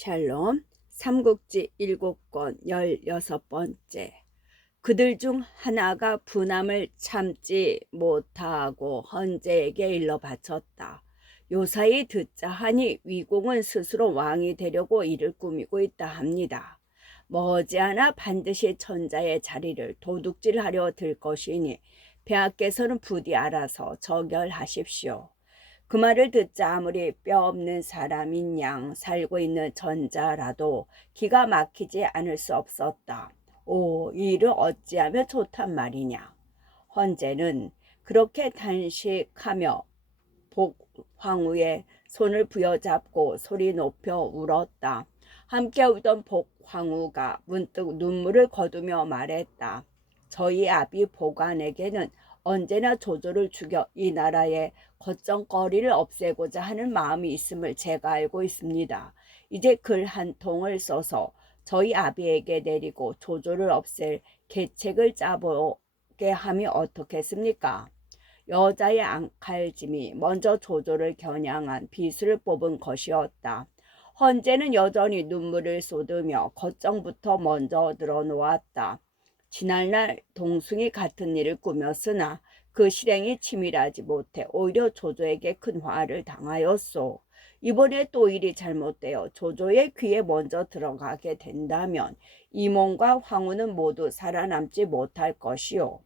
샬롬 삼국지 7권 16번째. 그들 중 하나가 분함을 참지 못하고 헌제에게 일러 바쳤다. 요사이 듣자 하니 위공은 스스로 왕이 되려고 이를 꾸미고 있다 합니다. 머지않아 반드시 천자의 자리를 도둑질하려 들 것이니 폐하께서는 부디 알아서 저결하십시오. 그 말을 듣자 아무리 뼈 없는 사람인 양 살고 있는 전자라도 기가 막히지 않을 수 없었다. 오, 이 일을 어찌하면 좋단 말이냐. 헌제는 그렇게 단식하며 복황후의 손을 부여잡고 소리 높여 울었다. 함께 울던 복황후가 문득 눈물을 거두며 말했다. 저희 아비 복안에게는 언제나 조조를 죽여 이 나라의 걱정거리를 없애고자 하는 마음이 있음을 제가 알고 있습니다. 이제 글 한 통을 써서 저희 아비에게 내리고 조조를 없앨 계책을 짜보게 함이 어떻겠습니까? 여자의 앙칼짐이 먼저 조조를 겨냥한 비수를 뽑은 것이었다. 헌제는 여전히 눈물을 쏟으며 걱정부터 먼저 늘어놓았다. 지난날 동숭이 같은 일을 꾸몄으나 그 실행이 치밀하지 못해 오히려 조조에게 큰 화를 당하였소. 이번에 또 일이 잘못되어 조조의 귀에 먼저 들어가게 된다면 이몽과 황후는 모두 살아남지 못할 것이오.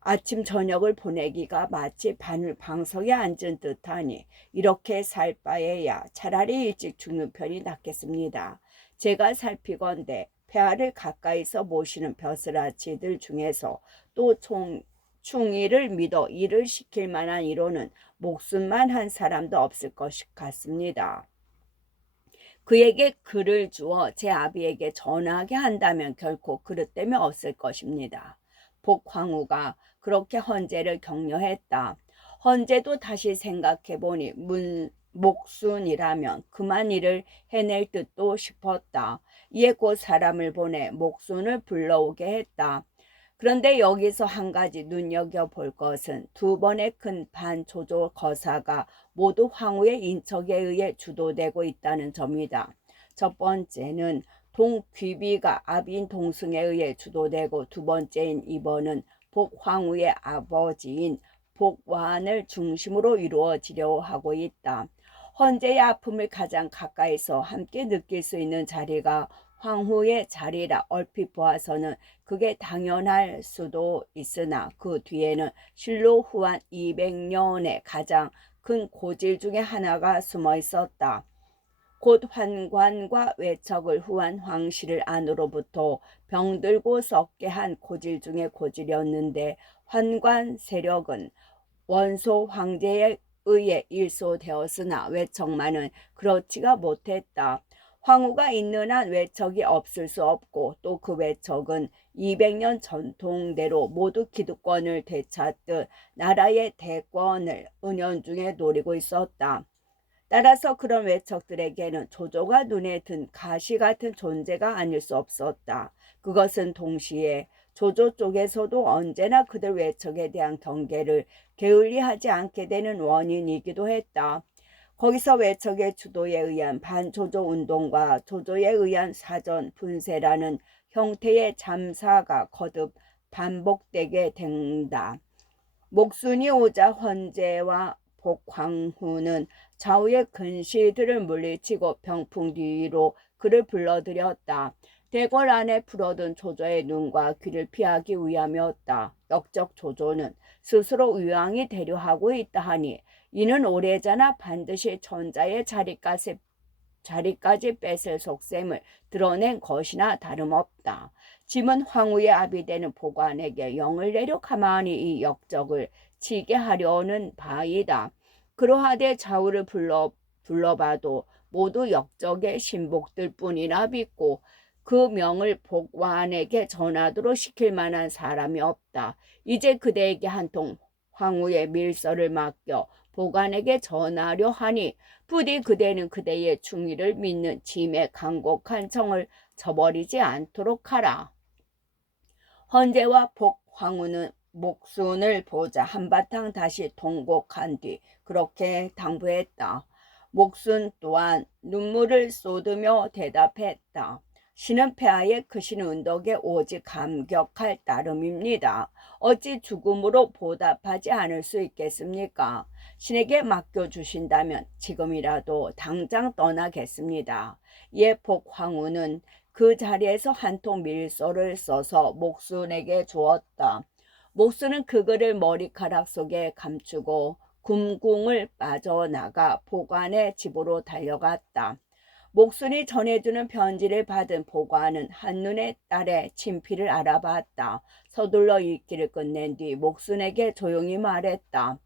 아침 저녁을 보내기가 마치 바늘 방석에 앉은 듯하니 이렇게 살 바에야 차라리 일찍 죽는 편이 낫겠습니다. 제가 살피건대 폐하를 가까이서 모시는 벼슬아치들 중에서 또 충의를 믿어 일을 시킬 만한 이로는 목숨만 한 사람도 없을 것 같습니다. 그에게 글을 주어 제 아비에게 전하게 한다면 결코 그릇 때문에 없을 것입니다. 복황후가 그렇게 헌제를 격려했다. 헌제도 다시 생각해보니 목순이라면 그만 일을 해낼 듯도 싶었다. 이에 곧 사람을 보내 목순을 불러오게 했다. 그런데 여기서 한 가지 눈여겨볼 것은 두 번의 큰 반조조 거사가 모두 황후의 인척에 의해 주도되고 있다는 점이다. 첫 번째는 동귀비가 아비인 동승에 의해 주도되고 두 번째인 이번은 복황후의 아버지인 복완을 중심으로 이루어지려 하고 있다. 헌제의 아픔을 가장 가까이서 함께 느낄 수 있는 자리가 황후의 자리라 얼핏 보아서는 그게 당연할 수도 있으나 그 뒤에는 실로 후한 200년의 가장 큰 고질 중에 하나가 숨어 있었다. 곧 환관과 외척을 후한 황실을 안으로부터 병들고 썩게 한 고질 중에 고질이었는데 환관 세력은 원소 황제에 의해 일소되었으나 외척만은 그렇지가 못했다. 황후가 있는 한 외척이 없을 수 없고 또 그 외척은 200년 전통대로 모두 기득권을 되찾듯 나라의 대권을 은연중에 노리고 있었다. 따라서 그런 외척들에게는 조조가 눈에 든 가시 같은 존재가 아닐 수 없었다. 그것은 동시에 조조 쪽에서도 언제나 그들 외척에 대한 경계를 게을리하지 않게 되는 원인이기도 했다. 거기서 외척의 주도에 의한 반조조 운동과 조조에 의한 사전 분쇄라는 형태의 잠사가 거듭 반복되게 된다. 목순이 오자 헌제와 복황후는 좌우의 근시들을 물리치고 병풍 뒤로 그를 불러들였다. 대궐 안에 풀어둔 조조의 눈과 귀를 피하기 위함이었다. 역적 조조는 스스로 위왕이 되려 하고 있다 하니 이는 오래전에 반드시 천자의 자리까지 뺏을 속셈을 드러낸 것이나 다름없다. 짐은 황후의 아비 되는 보관에게 영을 내려 가만히 이 역적을 치게 하려는 바이다. 그러하되 좌우를 불러봐도 모두 역적의 신복들 뿐이라 믿고 그 명을 복완에게 전하도록 시킬 만한 사람이 없다. 이제 그대에게 한 통 황후의 밀서를 맡겨 보관에게 전하려 하니 부디 그대는 그대의 충의를 믿는 짐의 간곡한 청을 저버리지 않도록 하라. 헌제와 복황후는 목순을 보자 한바탕 다시 통곡한 뒤 그렇게 당부했다. 목순 또한 눈물을 쏟으며 대답했다. 신은 폐하의 크신 은덕에 오직 감격할 따름입니다. 어찌 죽음으로 보답하지 않을 수 있겠습니까? 신에게 맡겨주신다면 지금이라도 당장 떠나겠습니다. 이에 복황후는 그 자리에서 한 통 밀소를 써서 목순에게 주었다. 목순은 그거를 머리카락 속에 감추고 궁궁을 빠져나가 보관의 집으로 달려갔다. 목순이 전해주는 편지를 받은 보관은 한눈에 딸의 친필을 알아봤다. 서둘러 읽기를 끝낸 뒤 목순에게 조용히 말했다.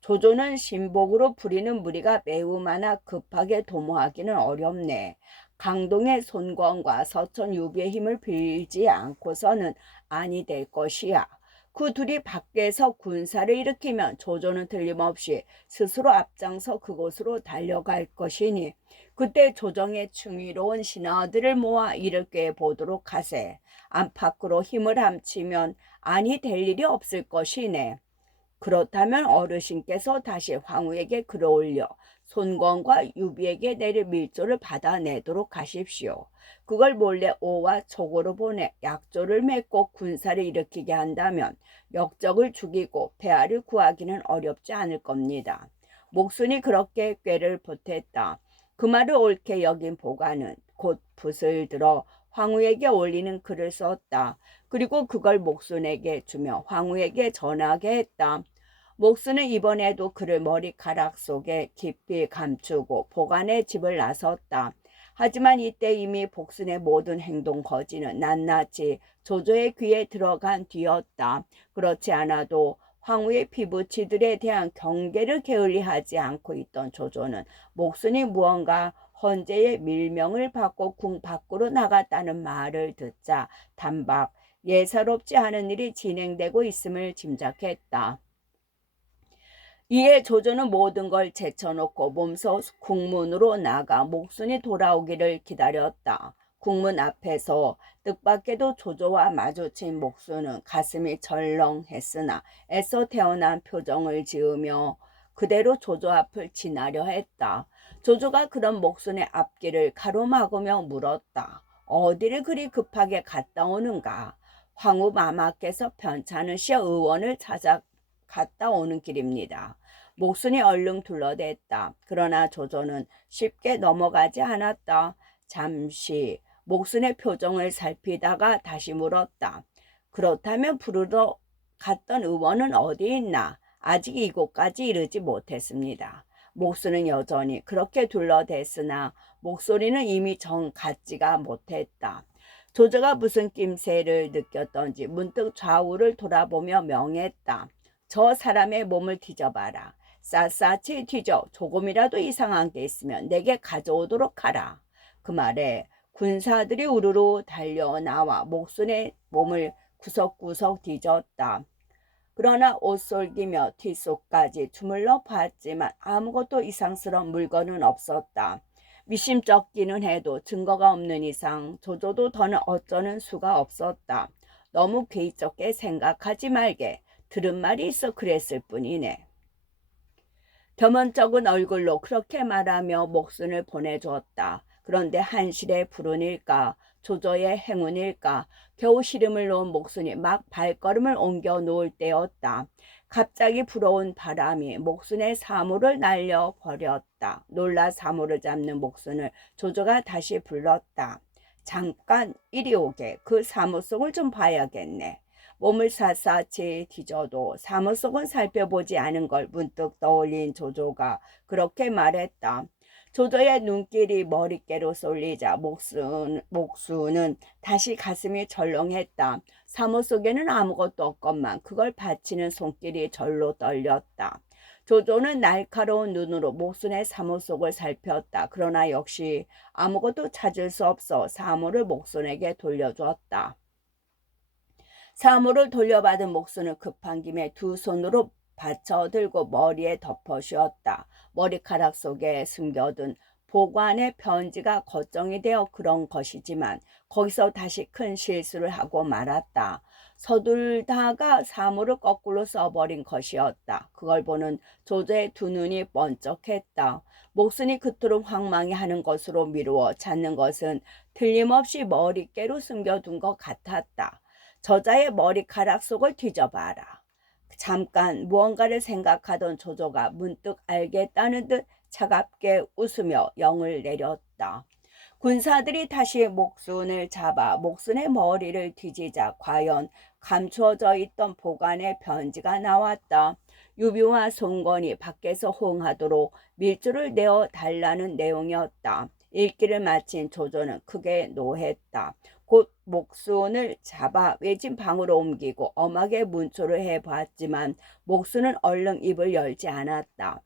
조조는 신복으로 부리는 무리가 매우 많아 급하게 도모하기는 어렵네. 강동의 손권과 서천 유비의 힘을 빌지 않고서는 아니 될 것이야. 그 둘이 밖에서 군사를 일으키면 조조는 틀림없이 스스로 앞장서 그곳으로 달려갈 것이니 그때 조정의 충의로운 신하들을 모아 이를 꾀보도록 하세. 안팎으로 힘을 합치면 아니 될 일이 없을 것이네. 그렇다면 어르신께서 다시 황후에게 글을 올려 손권과 유비에게 내릴 밀조를 받아내도록 하십시오. 그걸 몰래 오와 촉으로 보내 약조를 맺고 군사를 일으키게 한다면 역적을 죽이고 폐하를 구하기는 어렵지 않을 겁니다. 목순이 그렇게 꾀를 보탰다. 그 말을 옳게 여긴 보관은 곧 붓을 들어 황후에게 올리는 글을 썼다. 그리고 그걸 목순에게 주며 황후에게 전하게 했다. 목순은 이번에도 그를 머리카락 속에 깊이 감추고 보관의 집을 나섰다. 하지만 이때 이미 복순의 모든 행동 거지는 낱낱이 조조의 귀에 들어간 뒤였다. 그렇지 않아도 황후의 피부치들에 대한 경계를 게을리하지 않고 있던 조조는 목순이 무언가 헌재의 밀명을 받고 궁 밖으로 나갔다는 말을 듣자 단박 예사롭지 않은 일이 진행되고 있음을 짐작했다. 이에 조조는 모든 걸 제쳐놓고 몸소 국문으로 나가 목순이 돌아오기를 기다렸다. 국문 앞에서 뜻밖에도 조조와 마주친 목순은 가슴이 절렁했으나 애써 태어난 표정을 지으며 그대로 조조 앞을 지나려 했다. 조조가 그런 목순의 앞길을 가로막으며 물었다. 어디를 그리 급하게 갔다 오는가? 황후 마마께서 편찮으시어 의원을 찾아 갔다 오는 길입니다. 목순이 얼른 둘러댔다. 그러나 조조는 쉽게 넘어가지 않았다. 잠시 목순의 표정을 살피다가 다시 물었다. 그렇다면 부르러 갔던 의원은 어디 있나? 아직 이곳까지 이르지 못했습니다. 목순은 여전히 그렇게 둘러댔으나 목소리는 이미 정 같지가 못했다. 조조가 무슨 낌새를 느꼈던지 문득 좌우를 돌아보며 명했다. 저 사람의 몸을 뒤져봐라. 샅샅이 뒤져 조금이라도 이상한 게 있으면 내게 가져오도록 하라. 그 말에 군사들이 우르르 달려나와 목순의 몸을 구석구석 뒤졌다. 그러나 옷솔기며 뒷속까지 주물러 봤지만 아무것도 이상스러운 물건은 없었다. 미심쩍기는 해도 증거가 없는 이상 조조도 더는 어쩌는 수가 없었다. 너무 개의쩍게 생각하지 말게. 들은 말이 있어 그랬을 뿐이네. 겸언쩍은 얼굴로 그렇게 말하며 목순을 보내주었다. 그런데 한실의 불운일까 조조의 행운일까 겨우 시름을 놓은 목순이 막 발걸음을 옮겨 놓을 때였다. 갑자기 불어온 바람이 목순의 사물을 날려버렸다. 놀라 사물을 잡는 목순을 조조가 다시 불렀다. 잠깐 이리 오게. 그 사물 속을 좀 봐야겠네. 몸을 샅샅이 뒤져도 사물 속은 살펴보지 않은 걸 문득 떠올린 조조가 그렇게 말했다. 조조의 눈길이 머릿개로 쏠리자 목수는 다시 가슴이 절렁했다. 사물 속에는 아무것도 없건만 그걸 받치는 손길이 절로 떨렸다. 조조는 날카로운 눈으로 목순의 사물 속을 살폈다. 그러나 역시 아무것도 찾을 수 없어 사물을 목순에게 돌려주었다. 사물을 돌려받은 목순은 급한 김에 두 손으로 받쳐 들고 머리에 덮어 씌웠다. 머리카락 속에 숨겨둔 보관의 편지가 걱정이 되어 그런 것이지만 거기서 다시 큰 실수를 하고 말았다. 서둘다가 사물을 거꾸로 써버린 것이었다. 그걸 보는 조조의 두 눈이 번쩍했다. 목순이 그토록 황망히 하는 것으로 미루어 찾는 것은 틀림없이 머릿개로 숨겨둔 것 같았다. 저자의 머리카락 속을 뒤져봐라. 잠깐 무언가를 생각하던 조조가 문득 알겠다는 듯 차갑게 웃으며 영을 내렸다. 군사들이 다시 목순을 잡아 목순의 머리를 뒤지자 과연 감추어져 있던 보관의 편지가 나왔다. 유비와 송건이 밖에서 호응하도록 밀주를 내어 달라는 내용이었다. 읽기를 마친 조조는 크게 노했다. 곧 목순을 잡아 외진 방으로 옮기고 엄하게 문초를 해봤지만 목순은 얼른 입을 열지 않았다.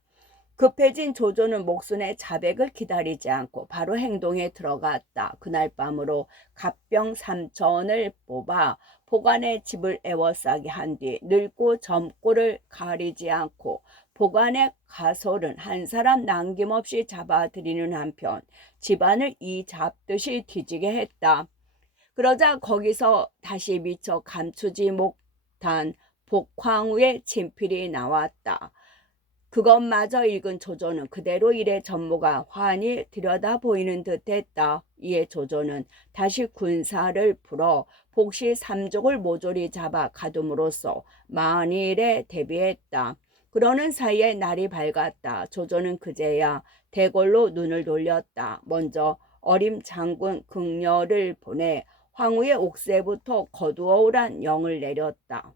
급해진 조조는 목순의 자백을 기다리지 않고 바로 행동에 들어갔다. 그날 밤으로 갑병 3천을 뽑아 보관의 집을 에워싸게 한 뒤 늙고 젊고를 가리지 않고 보관의 가솔은 한 사람 남김없이 잡아들이는 한편 집안을 이 잡듯이 뒤지게 했다. 그러자 거기서 다시 미처 감추지 못한 복황후의 친필이 나왔다. 그것마저 읽은 조조는 그대로 일의 전모가 환히 들여다 보이는 듯했다. 이에 조조는 다시 군사를 풀어 복시 3족을 모조리 잡아 가둠으로써 만일에 대비했다. 그러는 사이에 날이 밝았다. 조조는 그제야 대궐로 눈을 돌렸다. 먼저 어림 장군 긍녀를 보내 황후의 옥새부터 거두어오란 영을 내렸다.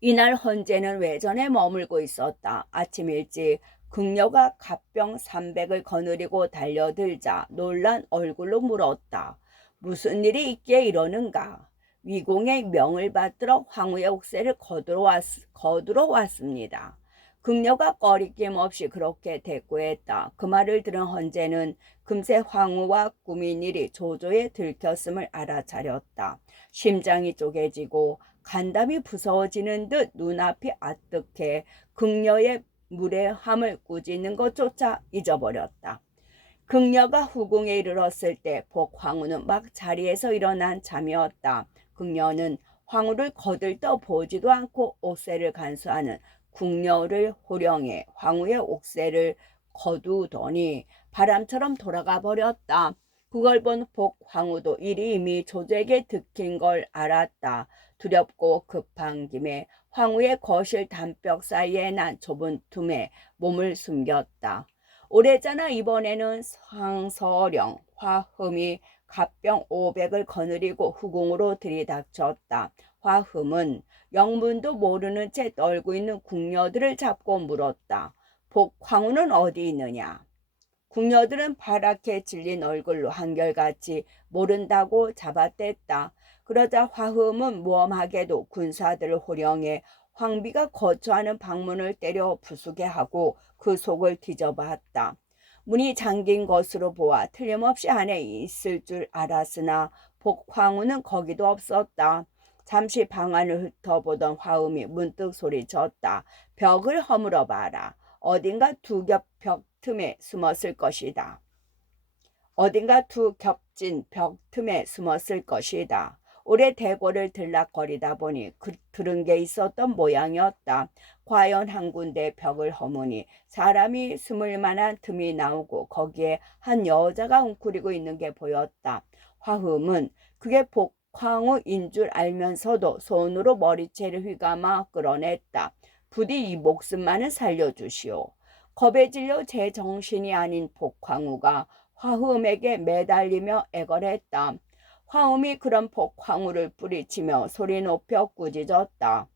이날 헌제는 외전에 머물고 있었다. 아침 일찍 긍녀가 갑병 300을 거느리고 달려들자 놀란 얼굴로 물었다. 무슨 일이 있기에 이러는가? 위공의 명을 받들어 황후의 옥새를 거두러 왔습니다. 긍녀가 꺼리낌 없이 그렇게 대꾸했다. 그 말을 들은 헌제는 금세 황후와 꾸민 일이 조조에 들켰음을 알아차렸다. 심장이 쪼개지고 간담이 부서지는 듯 눈앞이 아뜩해 긍녀의 무례함을 꾸짖는 것조차 잊어버렸다. 긍녀가 후궁에 이르렀을 때 복황후는 막 자리에서 일어난 참이었다. 긍녀는 황후를 거들떠 보지도 않고 옥새를 간수하는 궁녀를 호령해 황후의 옥새를 거두더니 바람처럼 돌아가 버렸다. 그걸 본 복황후도 일이 이미 조조에게 들킨 걸 알았다. 두렵고 급한 김에 황후의 거실 담벽 사이에 난 좁은 틈에 몸을 숨겼다. 오래전에 이번에는 황서령, 화흠이 갑병 500을 거느리고 후궁으로 들이닥쳤다. 화흠은 영문도 모르는 채 떨고 있는 궁녀들을 잡고 물었다. 복황후는 어디 있느냐? 궁녀들은 파랗게 질린 얼굴로 한결같이 모른다고 잡아댔다. 그러자 화흠은 무엄하게도 군사들을 호령해 황비가 거처하는 방문을 때려 부수게 하고 그 속을 뒤져봤다. 문이 잠긴 것으로 보아 틀림없이 안에 있을 줄 알았으나 복황후는 거기도 없었다. 잠시 방 안을 훑어보던 화음이 문득 소리쳤다. 벽을 허물어 봐라. 어딘가 두 겹 벽 틈에 숨었을 것이다. 어딘가 두 겹진 벽 틈에 숨었을 것이다. 오래 대궐을 들락거리다 보니 들은 게 있었던 모양이었다. 과연 한 군데 벽을 허무니 사람이 숨을 만한 틈이 나오고 거기에 한 여자가 웅크리고 있는 게 보였다. 화흠은 그게 복황후인 줄 알면서도 손으로 머리채를 휘감아 끌어냈다. 부디 이 목숨만은 살려주시오. 겁에 질려 제 정신이 아닌 복황후가 화흠에게 매달리며 애걸했다. 화음이 그런 복황후를 뿌리치며 소리 높여 꾸짖었다.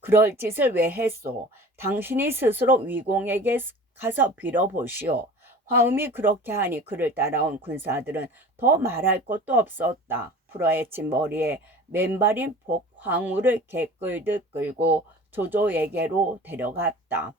그럴 짓을 왜 했소? 당신이 스스로 위공에게 가서 빌어보시오. 화음이 그렇게 하니 그를 따라온 군사들은 더 말할 것도 없었다. 풀어헤친 머리에 맨발인 복황후를 개끌듯 끌고 조조에게로 데려갔다.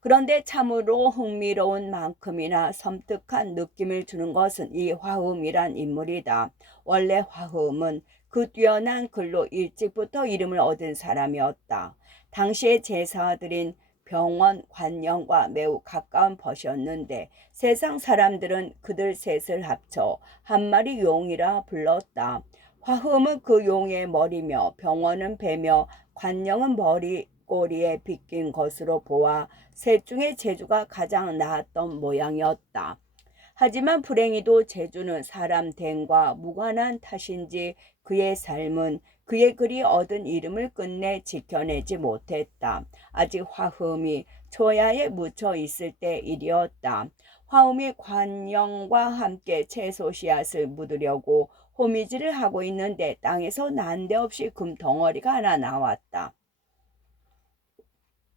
그런데 참으로 흥미로운 만큼이나 섬뜩한 느낌을 주는 것은 이 화흠이란 인물이다. 원래 화흠은 그 뛰어난 글로 일찍부터 이름을 얻은 사람이었다. 당시의 제사들인 병원 관영과 매우 가까운 벗이었는데 세상 사람들은 그들 셋을 합쳐 한 마리 용이라 불렀다. 화흠은 그 용의 머리며 병원은 배며 관영은 머리 꼬리에 빗긴 것으로 보아 셋 중에 제주가 가장 나았던 모양이었다. 하지만 불행히도 제주는 사람 댕과 무관한 탓인지 그의 삶은 그의 그리 얻은 이름을 끝내 지켜내지 못했다. 아직 화흠이 초야에 묻혀 있을 때 일이었다. 화흠이 관영과 함께 채소 씨앗을 묻으려고 호미질을 하고 있는데 땅에서 난데없이 금덩어리가 하나 나왔다.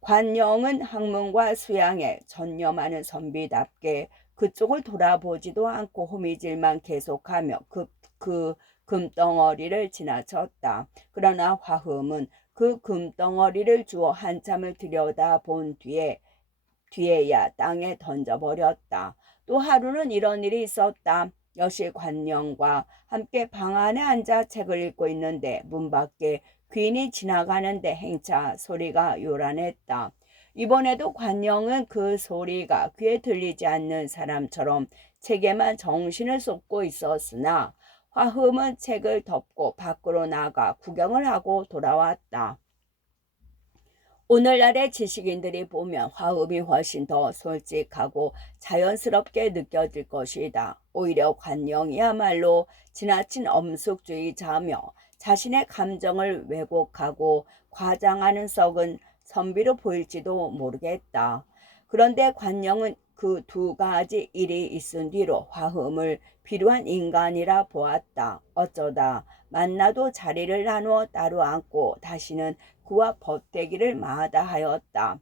관영은 학문과 수양에 전념하는 선비답게 그쪽을 돌아보지도 않고 호미질만 계속하며 그 금덩어리를 지나쳤다. 그러나 화흠은 그 금덩어리를 주워 한참을 들여다본 뒤에야 땅에 던져버렸다. 또 하루는 이런 일이 있었다. 여실 관영과 함께 방 안에 앉아 책을 읽고 있는데 문 밖에 귀인이 지나가는데 행차 소리가 요란했다. 이번에도 관영은 그 소리가 귀에 들리지 않는 사람처럼 책에만 정신을 쏟고 있었으나 화흠은 책을 덮고 밖으로 나가 구경을 하고 돌아왔다. 오늘날의 지식인들이 보면 화음이 훨씬 더 솔직하고 자연스럽게 느껴질 것이다. 오히려 관영이야말로 지나친 엄숙주의자며 자신의 감정을 왜곡하고 과장하는 썩은 선비로 보일지도 모르겠다. 그런데 관영은 그 두 가지 일이 있은 뒤로 화음을 비루한 인간이라 보았다. 어쩌다 만나도 자리를 나누어 따로 앉고 다시는 그와 법대기를 마다하였다.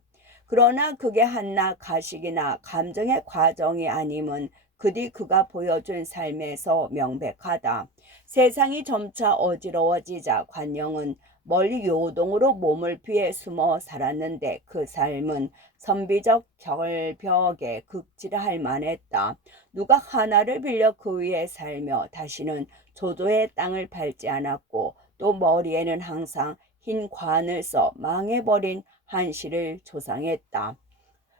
그러나 그게 한낱 가식이나 감정의 과정이 아님은 그뒤 그가 보여준 삶에서 명백하다. 세상이 점차 어지러워지자 관영은 멀리 요동으로 몸을 피해 숨어 살았는데 그 삶은 선비적 결벽에 극지할 만했다. 누가 하나를 빌려 그 위에 살며 다시는 조조의 땅을 밟지 않았고 또 머리에는 항상 흰 관을 써 망해버린 한시를 조상했다.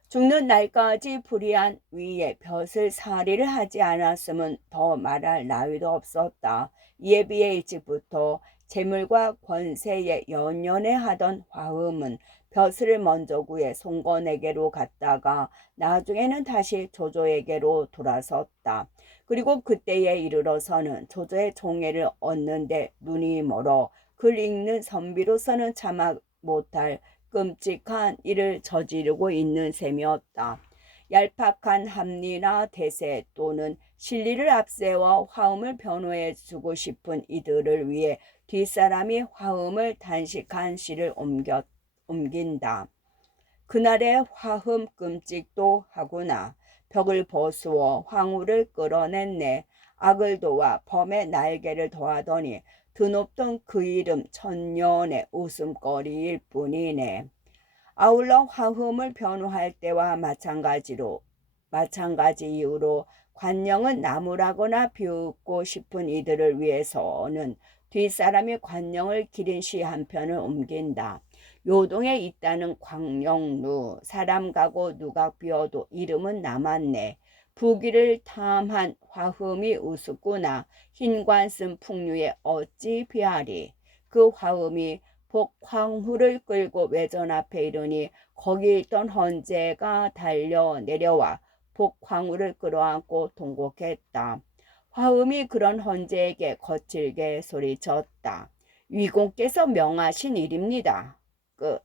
죽는 날까지 불의한 위에 벼슬살이를 하지 않았으면 더 말할 나위도 없었다. 이에 비해 일찍부터 재물과 권세에 연연해하던 화음은 벼슬을 먼저 구해 송건에게로 갔다가 나중에는 다시 조조에게로 돌아섰다. 그리고 그때에 이르러서는 조조의 총애를 얻는데 눈이 멀어 글 읽는 선비로서는 참아 못할 끔찍한 일을 저지르고 있는 셈이었다. 얄팍한 합리나 대세 또는 진리를 앞세워 화음을 변호해 주고 싶은 이들을 위해 뒷사람이 화음을 단식한 시를 옮긴다. 그날의 화흠 끔찍도 하구나. 벽을 버수어 황후를 끌어냈네. 악을 도와 범의 날개를 더하더니 드높던 그 이름 천년의 웃음거리일 뿐이네. 아울러 화흠을 변호할 때와 마찬가지 이유로 관영은 나무라거나 비웃고 싶은 이들을 위해서는 뒷사람이 관영을 기린 시 한 편을 옮긴다. 요동에 있다는 광영루 사람 가고 누각 비어도 이름은 남았네. 부귀를 탐한 화흠이 우습구나. 흰관 쓴 풍류에 어찌 비하리. 그 화흠이 복황후를 끌고 외전 앞에 이르니 거기 있던 헌제가 달려 내려와 복황후를 끌어안고 통곡했다. 화음이 그런 헌제에게 거칠게 소리쳤다. 위공께서 명하신 일입니다. 끝.